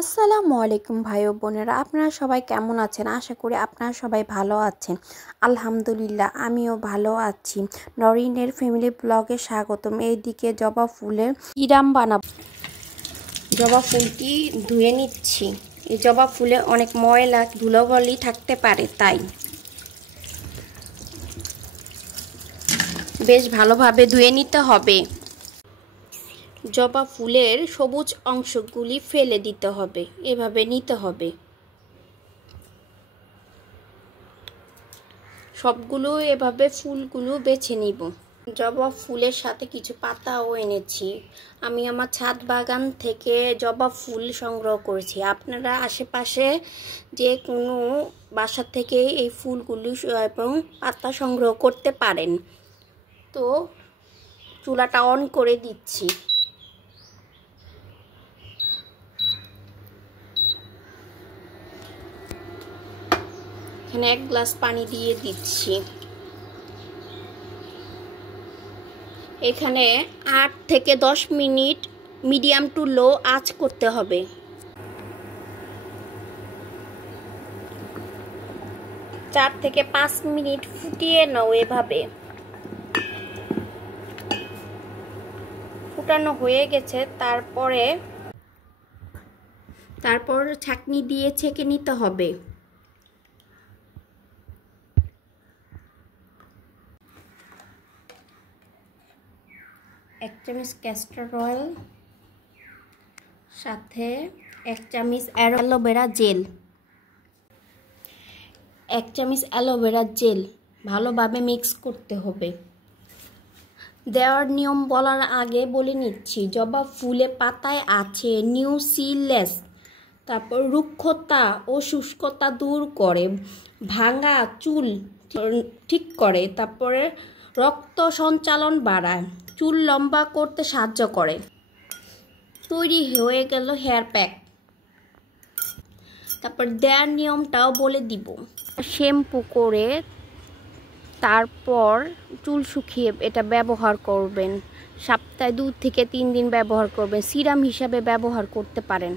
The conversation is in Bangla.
আসসালামু আলাইকুম ভাই ও বোনেরা, আপনারা সবাই কেমন আছেন? আশা করি আপনারা সবাই ভালো আছেন। আলহামদুলিল্লাহ আমিও ভালো আছি। নরিনের ফ্যামিলি ব্লগে স্বাগতম। এইদিকে জবা ফুলের ইরাম বানাবো। জবা ফুলটি ধুয়ে নিচ্ছি। এই জবা ফুলে অনেক ময়লা ধুলোবালি থাকতে পারে, তাই বেশ ভালোভাবে ধুয়ে নিতে হবে। জবা ফুলের সবুজ অংশগুলি ফেলে দিতে হবে, এভাবে নিতে হবে। সবগুলো এভাবে ফুলগুলো বেছে নিব। জবা ফুলের সাথে কিছু পাতাও এনেছি। আমি আমার ছাদ বাগান থেকে জবা ফুল সংগ্রহ করেছি। আপনারা আশেপাশে যে কোনো বাসা থেকে এই ফুলগুলি এবং পাতা সংগ্রহ করতে পারেন। তো চুলাটা অন করে দিচ্ছি। এখানে 1 গ্লাস পানি দিয়ে দিচ্ছি। এখানে 8 থেকে 10 মিনিট মিডিয়াম টু লো আঁচ করতে হবে। 4 থেকে 5 মিনিট ফুটিয়ে নাও। এভাবে ফুটানো হয়ে গেছে। তারপর ছাঁকনি দিয়ে ছেঁকে নিতে হবে। এক চামচ ক্যাস্টর অয়েল, সাথে 1 চামচ অ্যালোভেরা জেল। 1 চামচ অ্যালোভেরা জেল ভালোভাবে মিক্স করতে হবে। দেওয়ার নিয়ম বলার আগে বলে নিচ্ছি, জবা ফুলে পাতায় আছে নিউসিলেস। তারপর রুক্ষতা ও শুষ্কতা দূর করে, ভাঙা চুল ঠিক করে, তারপরে রক্ত সঞ্চালন বাড়ায়, চুল লম্বা করতে সাহায্য করে। তৈরি হয়ে গেল হেয়ার প্যাক। তারপর দেওয়ার নিয়মটাও বলে দিব। শ্যাম্পু করে তারপর চুল শুকিয়ে এটা ব্যবহার করবেন। সপ্তাহে 2 থেকে 3 দিন ব্যবহার করবেন। সিরাম হিসাবে ব্যবহার করতে পারেন।